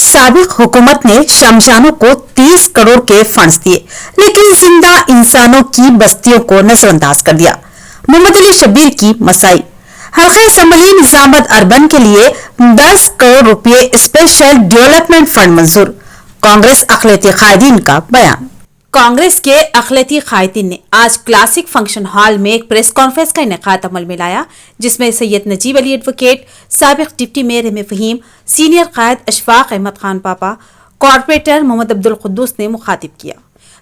साबिक हुकूमत ने शमशानों को 30 करोड़ के फंड्स दिए, लेकिन जिंदा इंसानों की बस्तियों को नजरअंदाज कर दिया। मोहम्मद अली शब्बीर की मसाई। हल्का असम्बली निजामत अर्बन के लिए 10 करोड़ रुपए स्पेशल डेवलपमेंट फंड मंजूर। कांग्रेस अखिलती कायदीन का बयान। कांग्रेस के अखिलती कायदीन ने आज क्लासिक फंक्शन हॉल में एक प्रेस कॉन्फ्रेंस का इनेकाद अमल में लाया, जिसमें सैयद नजीब अली एडवोकेट, साबिक deputy mayor M Fahim, senior कायद अशफाक अहमद खान पापा, कॉर्पोरेटर मोहम्मद अब्दुल कुद्दूस ने मुखातिब किया।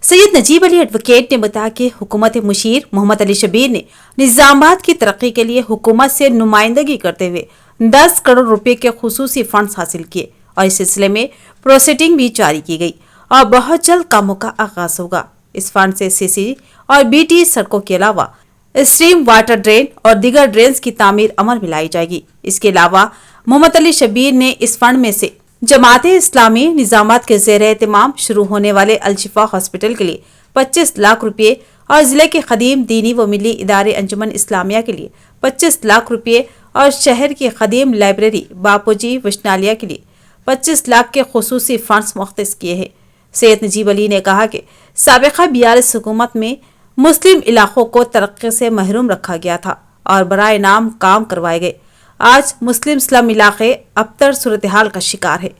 सैयद नजीब अली एडवोकेट ने बताया कि हुकूमत मुशीर मोहम्मद अली शब्बीर ने निजामाबाद की तरक्की के लिए हुकूमत से नुमाइंदगी करते हुए 10 करोड़ रुपए के खुसूसी फंड्स हासिल किए और इस सिलसिले में प्रोसीडिंग भी जारी की गई और बहुत जल्द कामों का आगाज होगा। इस फंड से सीसी और बीटी सड़कों के अलावा स्ट्रीम वाटर ड्रेन और दीगर ड्रेन्स की तामीर अमल में लाई जाएगी। इसके अलावा मोहम्मद अली शब्बीर ने इस फंड में से जमाते इस्लामी निजामात के ज़ेर एहतमाम शुरू होने वाले अल-शिफा हॉस्पिटल के लिए 25 लाख रुपये और जिले के खदीम दीनी व मिली इदारे अंजुमन इस्लामिया के लिए 25 लाख रुपये और शहर की खदीम लाइब्रेरी बापूजी विश्नालिया के लिए 25 लाख के खुसूसी फंड्स मुख्तस किए हैं। सैयद नजीब अली ने कहा कि साबिका बीआरएस हुकूमत में मुस्लिम इलाकों को तरक्की से महरूम रखा गया था और बराए नाम काम करवाए गए। आज मुस्लिम स्लम इलाके अबतर सूरत हाल का शिकार है।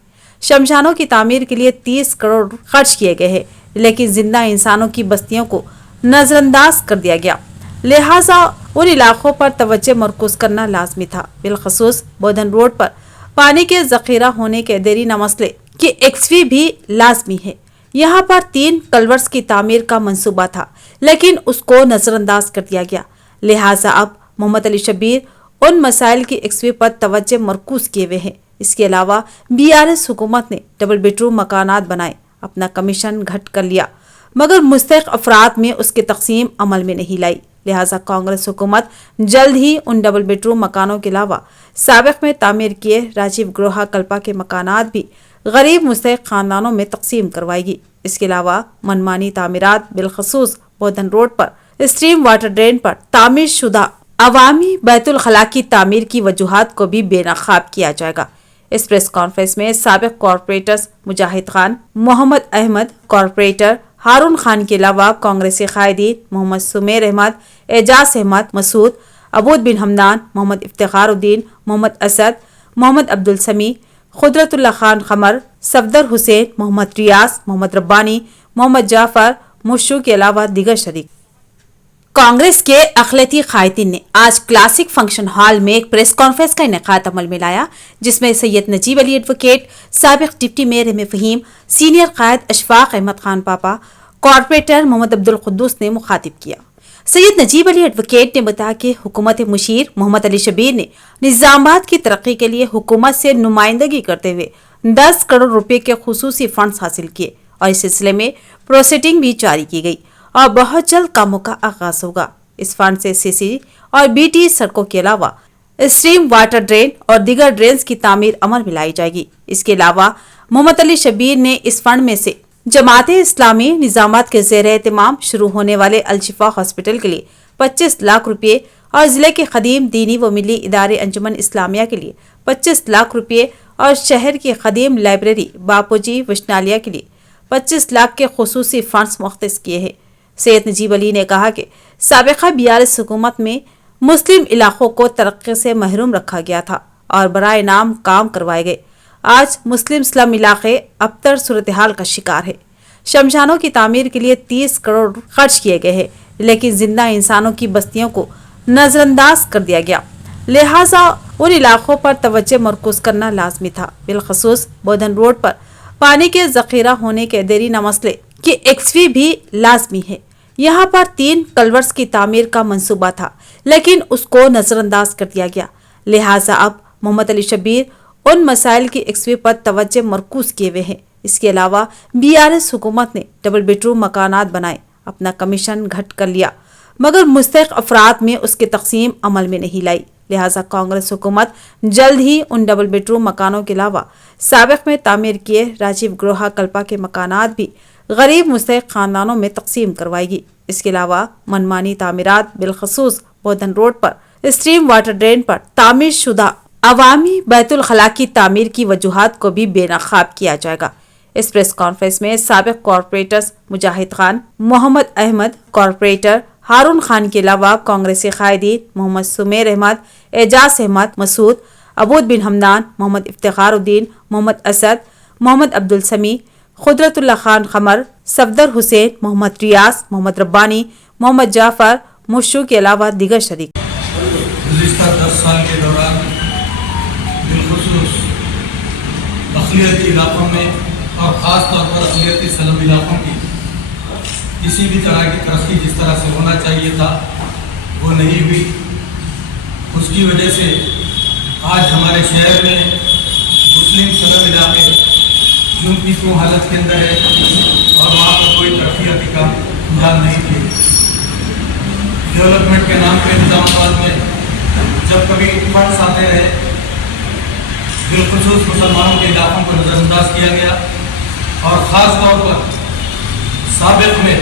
शमशानों की तामीर के लिए 30 करोड़ खर्च किए गए हैं, लेकिन जिंदा इंसानों की बस्तियों को नजरअंदाज कर दिया गया। लिहाजा उन इलाकों पर तवज्जो मरकूज करना लाजमी था। बिलखसूस बोधन रोड पर पानी के जखीरा होने के देरी न मसले की एक्सवी भी लाजमी है। यहाँ पर 3 कल्वर्स की तामीर का मंसूबा था, लेकिन उसको नजरअंदाज कर दिया गया। लिहाजा अब मोहम्मद अली शब्बीर उन मसाइल की एक्सवी पर तवज्जो मरकूज किए हुए हैं। इसके अलावा बीआरएस हुकूमत ने डबल बेडरूम मकानात बनाए, अपना कमीशन घट कर लिया, मगर मुस्तहिक अफराद में उसकी तकसीम अमल में नहीं लाई। लिहाजा कांग्रेस हुकूमत जल्द ही उन डबल बेडरूम मकानों के अलावा साबिक में तामीर किए राजीव गृह कल्पा के मकानात भी गरीब मुस्तहिक खानदानों में तकसीम करवाएगी। इसके अलावा मनमानी तामीरात बिलखसूस बोधन रोड पर स्ट्रीम वाटर ड्रेन पर तामीर शुदा अवामी बैतुल खला की तामीर की वजूहात को भी बेनकाब किया जाएगा। इस प्रेस कॉन्फ्रेंस में साबिक कॉर्पोरेटर्स मुजाहिद खान, मोहम्मद अहमद, कॉर्पोरेटर हारून खान के अलावा कांग्रेसी कायदीन मोहम्मद सुमेर अहमद, एजाज अहमद, मसूद, अबूद बिन हमदान, मोहम्मद इफ्तिखारुद्दीन, मोहम्मद असद, मोहम्मद अब्दुल समी, खुदरतुल्लाह खान खमर, सफदर हुसैन, मोहम्मद रियाज, मोहम्मद रब्बानी, मोहम्मद जाफर, मुशू के अलावा दीगर शरीक। कांग्रेस के अखिलती कायदीन ने आज क्लासिक फंक्शन हॉल में एक प्रेस कॉन्फ्रेंस का इनेकाद अमल में लाया, जिसमें सैयद नजीब अली एडवोकेट, साबिक deputy mayor M Fahim, senior कायद अशफाक अहमद खान पापा, कॉर्पोरेटर मोहम्मद अब्दुल कुद्दूस ने मुखातिब किया। सैयद नजीब अली एडवोकेट ने बताया कि हुकूमत मुशीर मोहम्मद अली शब्बीर ने निजामाबाद की तरक्की के लिए हुकूमत से नुमाइंदगी करते हुए 10 करोड़ रुपए के खुसूसी फंड्स हासिल किए और इस सिलसिले में प्रोसीडिंग भी जारी की गई और बहुत जल्द कामों का आगाज होगा। इस फंड से सीसी और बीटी सड़कों के अलावा स्ट्रीम वाटर ड्रेन और दीगर ड्रेन्स की तामीर अमल में लाई जाएगी। इसके अलावा मोहम्मद अली शब्बीर ने इस फंड में से जमाते इस्लामी निजामात के ज़ेर एहतमाम शुरू होने वाले अल-शिफा हॉस्पिटल के लिए 25 लाख रुपये और जिले के खदीम दीनी व मिली इदारे अंजुमन इस्लामिया के लिए 25 लाख रुपये और शहर की खदीम लाइब्रेरी बापूजी विश्नालिया के लिए 25 लाख के खुसूसी फंड्स मुख्तस किए हैं। सैयद नजीब अली ने कहा कि साबिका बीआरएस हुकूमत में मुस्लिम इलाकों को तरक्की से महरूम रखा गया था और बराए नाम काम करवाए गए। आज मुस्लिम स्लम इलाके अबतर सूरत हाल का शिकार है। शमशानों की तामीर के लिए 30 करोड़ खर्च किए गए हैं, लेकिन जिंदा इंसानों की बस्तियों को नजरअंदाज कर दिया गया। लिहाजा उन इलाकों पर तवज्जो मरकूज करना लाजमी था। बिलखसूस बोधन रोड पर पानी के जखीरा होने के देरी न मसले की एक्सवी भी लाजमी है। यहाँ पर 3 कल्वर्स की तामीर का मंसूबा था, लेकिन उसको नजरअंदाज कर दिया गया। लिहाजा अब मोहम्मद अली शब्बीर उन मसाइल की एक्सवी पर तवज्जो मरकूज किए हुए हैं। इसके अलावा बीआरएस हुकूमत ने डबल बेडरूम मकानात बनाए, अपना कमीशन घट कर लिया, मगर मुस्तहिक अफराद में उसकी तकसीम अमल में नहीं लाई। लिहाजा कांग्रेस हुकूमत जल्द ही उन डबल बेडरूम मकानों के अलावा साबिक में तामीर किए राजीव गृह कल्पा के मकानात भी गरीब मुस्तहिक खानदानों में तकसीम करवाएगी। इसके अलावा मनमानी तामीरात बिलखसूस बोधन रोड पर स्ट्रीम वाटर ड्रेन पर तामीर शुदा عوامی بیت الخلاء کی تعمیر کی وجوہات کو بھی بے نقاب کیا جائے گا۔ اس پریس کانفرنس میں سابق کارپوریٹرز مجاہد خان، محمد احمد، کارپوریٹر ہارون خان کے علاوہ کانگریسی قائدین محمد سمیر احمد، اعجاز احمد مسعود، عبود بن حمدان، محمد افتخار الدین، محمد اسد، محمد عبدالسمیع، قدرت اللہ خان قمر، صفدر حسین، محمد ریاض، محمد ربانی، محمد جعفر مشو کے علاوہ دیگر شریک۔ گزشتہ 10 سال کے دوران بالخصوص اقلیتی علاقوں میں اور خاص طور پر اقلیتی سلم علاقوں کی کسی بھی طرح کی ترقی جس طرح سے ہونا چاہیے تھا وہ نہیں ہوئی۔ اس کی وجہ سے آج ہمارے شہر میں مسلم سلم علاقے جون کی تو حالت کے اندر ہے اور وہاں پر کوئی ترقیاتی کام انجام نہیں کیے۔ ڈیولپمنٹ کے نام پہ نظام آباد میں جب کبھی فنڈس آتے رہے بالخصوص مسلمانوں کے علاقوں کو نظر انداز کیا گیا، اور خاص طور پر سابق میں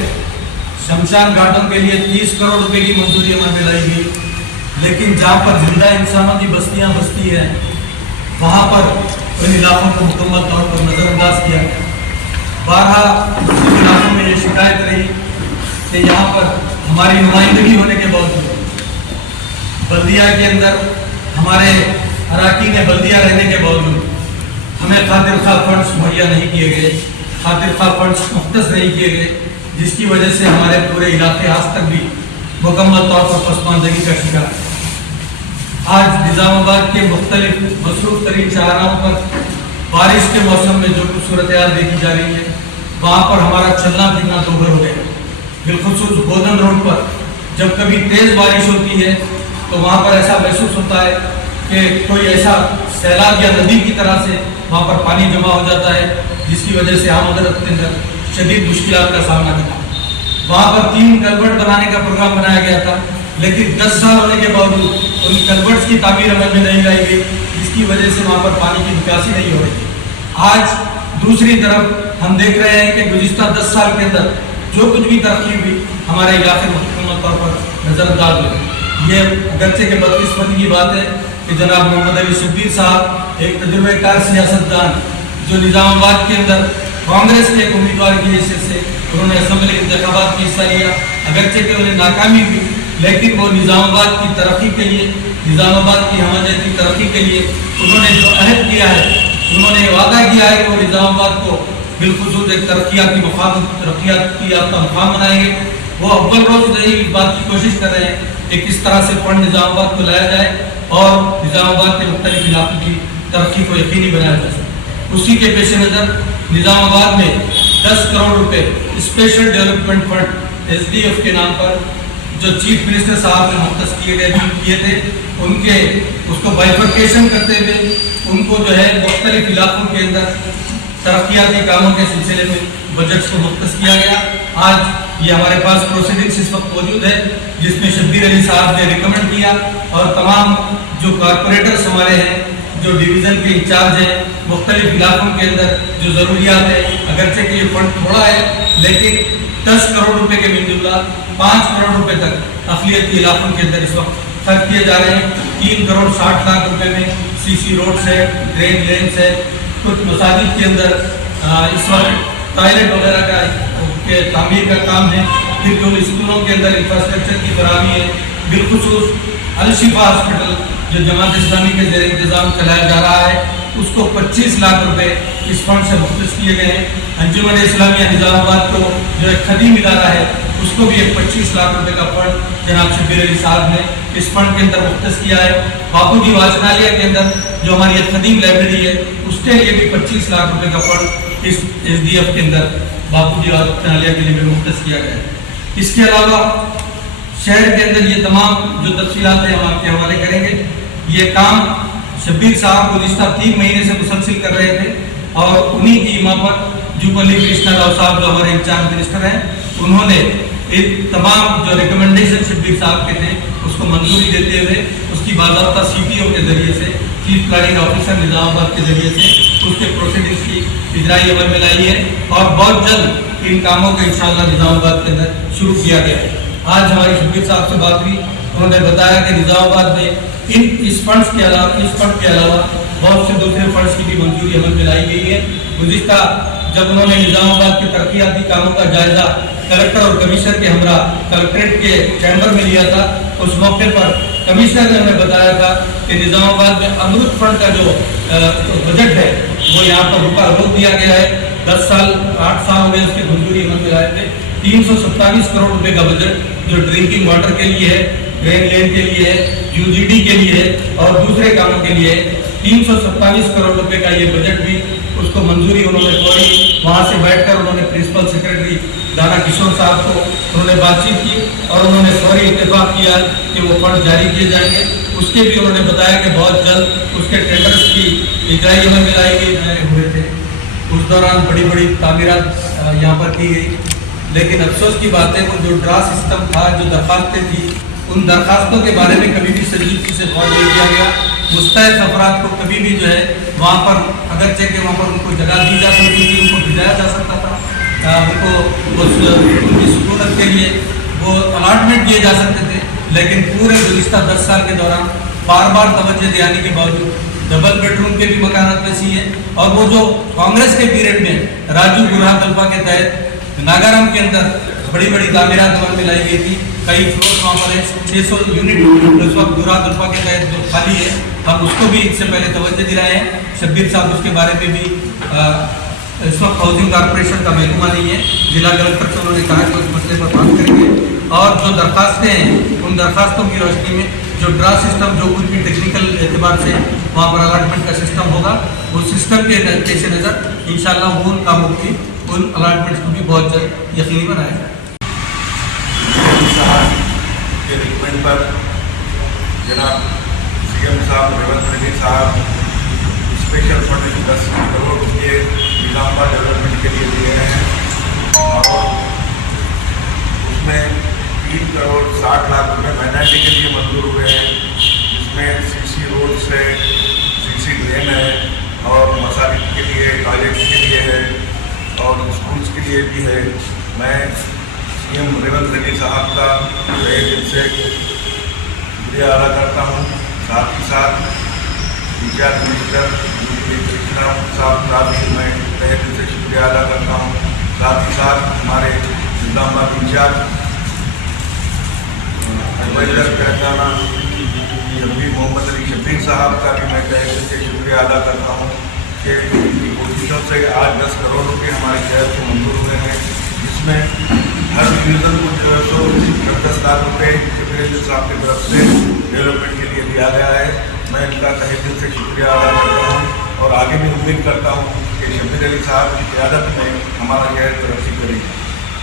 شمشان گھاٹوں کے لیے 30 کروڑ روپے کی منظوری عمل میں لائی گئی، لیکن جہاں پر زندہ انسانوں کی بستیاں بستی ہیں وہاں پر ان علاقوں کو مکمل طور پر نظر انداز کیا گیا۔ بارہا ان علاقوں میں یہ شکایت رہی کہ یہاں پر ہماری نمائندگی ہونے کے باوجود بلدیہ کے اندر ہمارے اراکین بلدیہ رہنے کے باوجود ہمیں خاطر خواہ فنڈس مہیا نہیں کیے گئے، خاطر خواہ فنڈس مختص نہیں کیے گئے، جس کی وجہ سے ہمارے پورے علاقے آج تک بھی مکمل طور پر پسماندگی کا شکار ہے۔ آج نظام آباد کے مختلف مصروف ترین شاہراہوں پر بارش کے موسم میں جو کچھ صورتحال دیکھی جا رہی ہے وہاں پر ہمارا چلنا پھرنا دوبھر ہو گیا۔ بالخصوص بودن روڈ پر جب کبھی تیز بارش ہوتی ہے تو وہاں پر ایسا محسوس ہوتا ہے کہ کوئی ایسا سیلاب یا ندی کی طرح سے وہاں پر پانی جمع ہو جاتا ہے، جس کی وجہ سے عام حضرت کے اندر شدید مشکلات کا سامنا کرنا۔ وہاں پر 3 کلورٹ بنانے کا پروگرام بنایا گیا تھا، لیکن 10 سال ہونے کے باوجود ان کلورٹس کی تعمیر عمل میں نہیں لائی گئی، جس کی وجہ سے وہاں پر پانی کی نکاسی نہیں ہو رہی۔ آج دوسری طرف ہم دیکھ رہے ہیں کہ گزشتہ 10 سال کے اندر جو کچھ بھی ترقی ہوئی ہمارے علاقے میں مکمل طور پر نظر انداز ہوئی۔ یہ اگرچہ کہ بدقسمتی کی بات ہے کہ جناب محمد علی شبیر صاحب ایک تجربہ کار سیاستدان جو نظام آباد کے اندر کانگریس کے ایک امیدوار کی حیثیت سے انہوں نے اسمبلی انتخابات میں حصہ لیا، اگرچہ کہ انہیں ناکامی ہوئی، لیکن وہ نظام آباد کی ترقی کے لیے، نظام آباد کی ہمدرد کی ترقی کے لیے انہوں نے جو عہد کیا ہے، انہوں نے وعدہ کیا ہے کہ وہ نظام آباد کو بالخصوص ایک ترقیاتی یافتہ مقام بنائیں گے۔ وہ اول روز سے اس بات کی کوشش کر رہے ہیں کہ کس طرح سے فنڈ نظام آباد کو لایا جائے اور نظام آباد کے مختلف علاقوں کی ترقی کو یقینی بنایا جا سکے۔ اسی کے پیش نظر نظام آباد میں 10 کروڑ روپے اسپیشل ڈیولپمنٹ فنڈ SDF کے نام پر جو چیف منسٹر صاحب نے مختص کیے تھے، ان کے اس کو بائیفرکیشن کرتے ہوئے ان کو جو ہے مختلف علاقوں کے اندر ترقیاتی کاموں کے سلسلے میں بجٹس کو مختص کیا گیا۔ آج یہ ہمارے پاس پروسیڈنگس اس وقت موجود ہے، جس میں شبیر علی صاحب نے ریکمنڈ کیا اور تمام جو کارپوریٹرز ہمارے ہیں، جو ڈویژن کے انچارج ہیں مختلف علاقوں کے اندر جو ضروریات ہیں، اگرچہ کہ یہ فنڈ تھوڑا ہے لیکن 10 کروڑ روپے کے من جملہ 5 کروڑ روپے تک اقلیتی علاقوں کے اندر اس وقت خرچ کیے جا رہے ہیں۔ 3 کروڑ 60 لاکھ روپے میں CC روڈز ہے، ڈرین لینس ہے، کچھ مساجد کے اندر اس وقت ٹوائلٹ وغیرہ کا تعمیر کا کام ہے، پھر جو اسکولوں کے اندر انفراسٹرکچر کی فراہمی ہے، بالخصوص الشفا ہاسپٹل جو جماعت اسلامی کے زیر انتظام چلایا جا رہا ہے، اس کو 25 لاکھ روپے اس فنڈ سے مختص کیے گئے ہیں۔ انجمن اسلامیہ نظام آباد کو جو ایک خدیم ادارہ ہے، اس کو بھی ایک 25 لاکھ روپے کا فنڈ جناب شبیر علی صاحب نے اس فنڈ کے اندر مختص کیا ہے۔ باپو جی واچنالیہ کے اندر جو ہماری ایک قدیم لائبریری ہے، اس کے لیے بھی 25 لاکھ روپے کا فنڈ اس SDF کے اندر باپو جی واچنالیہ کے لیے بھی مختص کیا گیا ہے۔ اس کے علاوہ شہر کے اندر یہ تمام جو تفصیلات ہیں ہم آپ کے حوالے کریں گے۔ یہ کام شبیر صاحب گزشتہ 3 مہینے سے مسلسل کر رہے تھے اور انہی کی امامت جوبلی کرشنا راؤ صاحب جو ہمارے انچارج منسٹر ہیں، انہوں نے تمام جو ریکمنڈیشن شبیر صاحب کے تھے اس کو منظوری دیتے ہوئے اس کی باضابطہ CPO کے ذریعے سے، چیف پلاننگ آفیسر نظام آباد کے ذریعے سے اس کے پروسیڈنگس کی اجرائی عمل میں لائی ہے اور بہت جلد ان کاموں کا انشاءاللہ نظام آباد کے اندر شروع کیا گیا ہے۔ آج ہماری شبیر صاحب سے بات ہوئی उन्होंने बताया कि निजामाबाद में इस फंड के अलावा बहुत से दूसरे फंड्स की भी मंजूरी अमल में लाई गई है। गुज़िश्ता जब उन्होंने निजामाबाद के तरक्याती कामों का जायजा कलेक्टर और कमिश्नर के हमरा कलेक्ट्रेट के चैम्बर में लिया था, उस मौके पर कमिश्नर ने हमें बताया था कि निजामाबाद में अमृत फंड का जो बजट है वो यहाँ पर रोक दिया गया है। 8 साल हो गए उसकी मंजूरी अमल में लाए थे। 327 करोड़ रुपए का बजट जो ड्रिंकिंग वाटर के लिए है, ड्रेन लेन के लिए है, यूजीडी के लिए है और दूसरे कामों के लिए है। 327 करोड़ रुपए का ये बजट भी उसको मंजूरी उन्होंने फौरी वहाँ से बैठकर उन्होंने प्रिंसिपल सेक्रेटरी दाना किशोर साहब को उन्होंने बातचीत की और उन्होंने फौरी इत्तेफाक किया कि वो फंड जारी किए जाएंगे। उसके भी उन्होंने बताया कि बहुत जल्द उसके टेंडर्स की इजराई अमल में लाई गई हुए थे। उस दौरान बड़ी बड़ी तामीरात यहाँ पर की गई, लेकिन अफसोस की बात है वो जो ड्रा सिस्टम था, जो दरखास्तें थी, उन दरखास्तों के बारे में कभी भी संजीदगी से गौर नहीं किया गया। मुस्तैद अफराद को कभी भी जो है वहाँ पर अगरचे के वहाँ पर उनको जगह दी जा सकती थी, उनको भिजाया जा सकता था, उनको उनकी सुकूनत के लिए वो अलाटमेंट दिए जा सकते थे, लेकिन पूरे गुज़िश्ता 10 साल के दौरान बार बार तवज्जो दिलाने के बावजूद डबल बेडरूम के भी मकानात वैसी हैं। और वो जो कांग्रेस के पीरियड में राजू गुरहा तलफा के तहत नागाराम के अंदर बड़ी बड़ी तामीरात अमल में लाई गई थी, कई फ्लोर वहाँ पर है, 600 यूनिट उस वक्त गुरहा तलफा के तहत जो खाली है, हम उसको भी इससे पहले तवज्जो दिलाए हैं। शब्बीर साहब उसके बारे में भी इस वक्त हाउसिंग कॉर्पोरेशन का महकमा नहीं है, जिला कलेक्टर से उन्होंने कहा कि उस मसले पर बात करेंगे। और जो दरखास्तें हैं उन दरखास्तों की रोशनी में जो ड्रा सिस्टम जो कुछ भी टेक्निकल एतबार से वहाँ पर अलाटमेंट का सिस्टम होगा, उस सिस्टम के पेश नज़र इंशाअल्लाह वो उन कामों की उन अलाटमेंट्स को भी बहुत जल्द यकीनी बनाया जाए। के रिकमेंड पर जनाब सीएम साहब रेवंत रेड्डी साहब स्पेशल फंड 10 करोड़ रुपये निजामाबाद डेवलपमेंट के लिए दिए हैं और उसमें 3 करोड़ 60 लाख रुपये माइनॉरिटी के लिए मंजूर हुए हैं, जिसमें सीसी रोड से सीसी ड्रेन है और मसाजिद के लिए, टॉयलेट के लिए है और स्कूल्स के लिए भी है। मैं सीएम रेवंत रेड्डी साहब का तहे दिल से शुक्रिया अदा करता हूँ। साथ ही साथ इंचार्ज मिनिस्टर कृष्णा साहब का भी मैं तहे दिल से शुक्रिया अदा करता हूँ। साथ ही साथ हमारे निजामाबाद इंचार्ज एडवाइजर तेलंगाना मोहम्मद अली शब्बीर साहब का भी मैं तहे दिल से शुक्रिया अदा करता हूँ कि उनकी कोशिशों से आज 10 करोड़ रुपये हमारे शहर को मंजूर हुए हैं, जिसमें हर डिवीज़न को जो है सो 10 लाख रुपये शब्बीर साहब की तरफ से डेवलपमेंट के लिए दिया गया है। मैं इनका तहे दिल से शुक्रिया अदा करता हूँ और आगे भी उम्मीद करता हूँ कि शब्बीर अली साहब की क़यादत में हमारा शहर तरक्की करेगा।